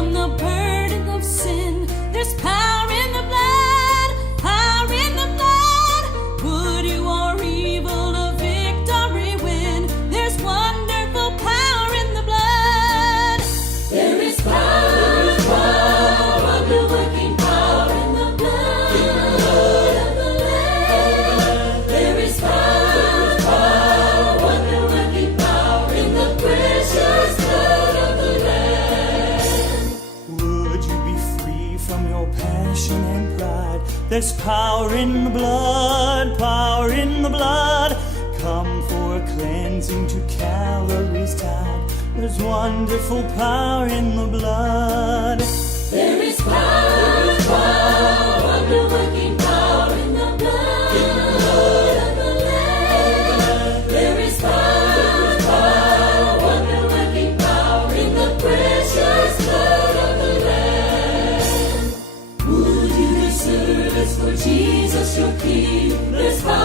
from the burden of sin. There's power in the blood, power in the blood. Would you or evil a victory win? There's wonderful power in the blood. There is power, wonder-working power in the blood of the Lamb. There is power, wonder-working power in the precious blood of the Lamb. Would you be free from your passion and pride? There's power in the blood, power in the blood. Come for a cleansing to Calvary's tide. There's wonderful power in the blood. There is power, wonder-working power in the blood of the Lamb. There is power, wonder-working power in the precious blood of the Lamb. Would you do service for Jesus your King? There's power